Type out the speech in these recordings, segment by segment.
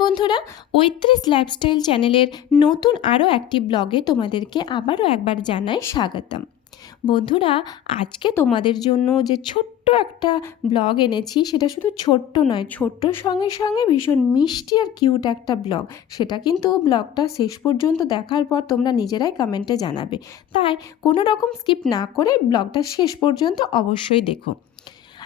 বন্ধুরা, ঐত্রিশ লাইফস্টাইল চ্যানেলের নতুন আরও একটি ব্লগে তোমাদেরকে আবারও একবার জানাই স্বাগতম। বন্ধুরা, আজকে তোমাদের জন্য যে ছোট্ট একটা ব্লগ এনেছি, সেটা শুধু ছোট্ট নয় ছোট্টর সঙ্গে সঙ্গে ভীষণ মিষ্টি আর কিউট একটা ব্লগ। সেটা কিন্তু ব্লগটা শেষ পর্যন্ত দেখার পর তোমরা নিজেরাই কমেন্টে জানাবে। তাই কোনো রকম স্কিপ না করে ব্লগটা শেষ পর্যন্ত অবশ্যই দেখো।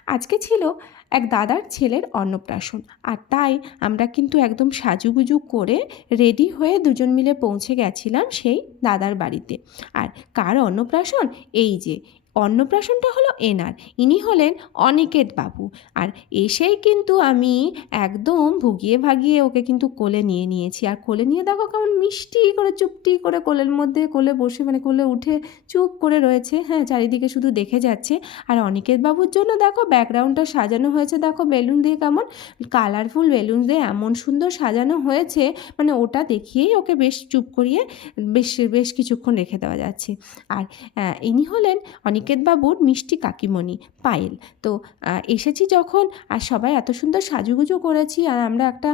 আজকে ছিল এক দাদার ছেলের অন্নপ্রাশন। আর তাই আমরা কিন্তু একদম সাজুগুজু করে রেডি হয়ে দুজন মিলে পৌঁছে গেছিলাম সেই দাদার বাড়িতে। আর কার অন্নপ্রাশন? এই যে অন্নপ্রাশনটা হলো এনার। ইনি হলেন অনিকেত বাবু। আর এসেই কিন্তু আমি একদম ভুগিয়ে ভাগিয়ে ওকে কিন্তু কোলে নিয়ে নিয়েছি। আর কোলে নিয়ে দেখো কেমন মিষ্টি করে চুপটি করে কোলের মধ্যে কোলে বসে মানে কোলে উঠে চুপ করে রয়েছে। হ্যাঁ চারিদিকে শুধু দেখে যাচ্ছে। আর অনিকেত বাবুর জন্য দেখো ব্যাকগ্রাউন্ডটা সাজানো হয়েছে। দেখো বেলুন দিয়ে কেমন কালারফুল বেলুন দিয়ে এমন সুন্দর সাজানো হয়েছে। মানে ওটা দেখিয়েই ওকে বেশ চুপ করিয়ে বেশ বেশ কিছুক্ষণ রেখে দেওয়া যাচ্ছে। আর ইনি হলেন অনিকেত বাবুর মিষ্টি কাকিমণি, পায়েল। তো এসেছি যখন আর সবাই এত সুন্দর সাজুগুজু করেছি আর আমরা একটা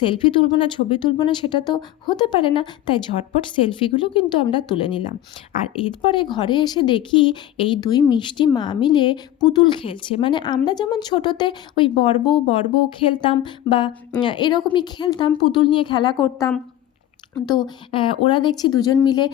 সেলফি তুলবো না, ছবি তুলবো না, সেটা তো হতে পারে না। তাই ঝটপট সেলফিগুলো কিন্তু আমরা তুলে নিলাম। আর এরপরে ঘরে এসে দেখি এই দুই মিষ্টি মা মিলে পুতুল খেলছে। মানে আমরা যেমন ছোটোতে ওই বড়বউ বড়বউ খেলতাম বা এরকমই খেলতাম, পুতুল নিয়ে খেলা করতাম। তো ওরা দেখছি দুজন মিলে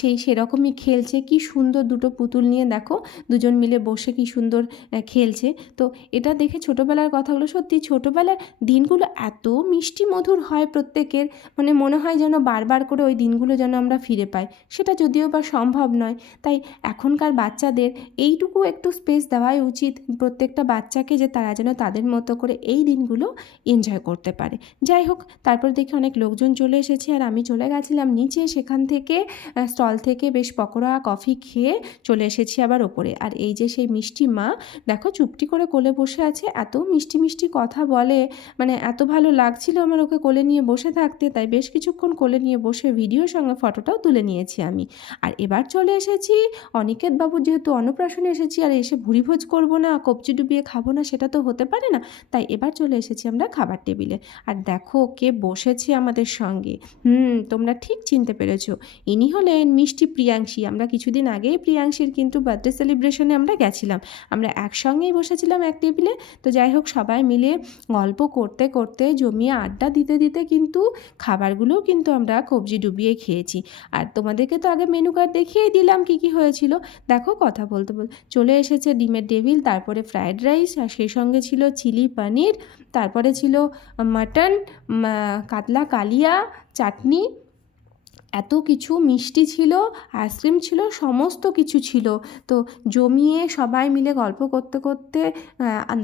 সেই সেরকমই খেলছে। কি সুন্দর দুটো পুতুল নিয়ে দেখো, দুজন মিলে বসে কি সুন্দর খেলছে। তো এটা দেখে ছোটোবেলার কথাগুলো সত্যি ছোটোবেলার দিনগুলো এত মিষ্টি মধুর হয় প্রত্যেকের মানে মনে হয় যেন বারবার করে ওই দিনগুলো যেন আমরা ফিরে পাই। সেটা যদিও বা সম্ভব নয়। তাই এখনকার বাচ্চাদের এইটুকু একটু স্পেস দেওয়াই উচিত, প্রত্যেকটা বাচ্চাকে যে তারা যেন তাদের মতো করে এই দিনগুলো এনজয় করতে পারে। যাই হোক, তারপর দেখি অনেক লোকজন চলে এসেছে আর আমি চলে গেছিলাম নিচে, সেখান থেকে স্টল থেকে বেশ পকোড়া, কফি খেয়ে চলে এসেছি আবার ওপরে। আর এই যে সেই মিষ্টি মা, দেখো চুপটি করে কোলে বসে আছে, এত মিষ্টি মিষ্টি কথা বলে মানে এত ভালো লাগছিল আমার ওকে কোলে নিয়ে বসে থাকতে, তাই বেশ কিছুক্ষণ কোলে নিয়ে বসে ভিডিওর সঙ্গে ফটোটাও তুলে নিয়েছি আমি। আর এবার চলে এসেছি, অনিকেত বাবুর যেহেতু অন্নপ্রাশনে এসেছি, আর এসে ভুরিভোজ করব না কবজি ডুবিয়ে খাব না, সেটা তো হতে পারে না, তাই এবার চলে এসেছি আমরা খাবার টেবিলে। আর দেখো কে বসেছে আমাদের সঙ্গে। হুম তোমরা ঠিক চিনতে পেরেছ। ইনি হলেন মিষ্টি প্রিয়াংশী। আমরা কিছুদিন আগেই প্রিয়াংশীর কিন্তু বার্থডে সেলিব্রেশনে আমরা গেছিলাম। আমরা একসঙ্গেই বসেছিলাম এক টেবিলে তো যাই হোক, সবাই মিলে গল্প করতে করতে জমিয়ে আড্ডা দিতে দিতে কিন্তু খাবারগুলোও কিন্তু আমরা কবজি ডুবিয়ে খেয়েছি। আর তোমাদেরকে তো আগে মেনু কার্ড দেখিয়েই দিলাম কি কি হয়েছিল। দেখো, কথা বলতে বল, চলে এসেছে ডিমের ডেভিল তারপরে ফ্রায়েড রাইস আর সেই সঙ্গে ছিল চিলি পনির তারপরে ছিল মাটন কাতলা কালিয়া চাটনি এত কিছু মিষ্টি ছিল, আইসক্রিম ছিল, সমস্ত কিছু ছিল। তো জমিয়ে সবাই মিলে গল্প করতে করতে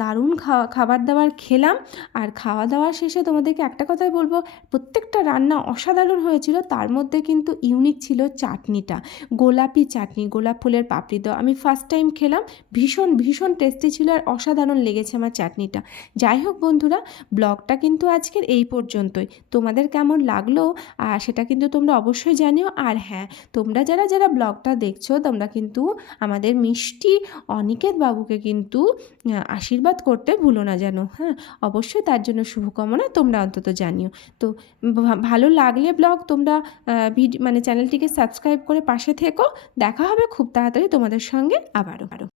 দারুণ খাবার দাবার খেলাম। আর খাওয়া দাওয়া শেষে তোমাদেরকে একটা কথাই বলব, প্রত্যেকটা রান্না অসাধারণ হয়েছিল। তার মধ্যে কিন্তু ইউনিক ছিল চাটনিটা, গোলাপি চাটনি, গোলাপ ফুলের পাপড়ি দেওয়া। আমি ফার্স্ট টাইম খেলাম, ভীষণ ভীষণ টেস্টি ছিল আর অসাধারণ লেগেছে আমার চাটনিটা। যাই হোক বন্ধুরা, ব্লগটা কিন্তু আজকের এই পর্যন্তই। তোমাদের কেমন লাগল? সেটা কিন্তু তোমরা অবশ্যই জানিও। আর হ্যাঁ তোমরা যারা যারা ব্লগটা দেখছ, তোমরা কিন্তু আমাদের মিষ্টি অনিকেত বাবুকে কিন্তু আশীর্বাদ করতে ভুলো না যেন হ্যাঁ? অবশ্যই তার জন্য শুভকামনা তোমরা অন্তত জানিও। তো ভালো লাগলে ব্লগ তোমরা মানে চ্যানেলটিকে সাবস্ক্রাইব করে পাশে থেকো। দেখা হবে খুব তাড়াতাড়ি তোমাদের সঙ্গে আবারও।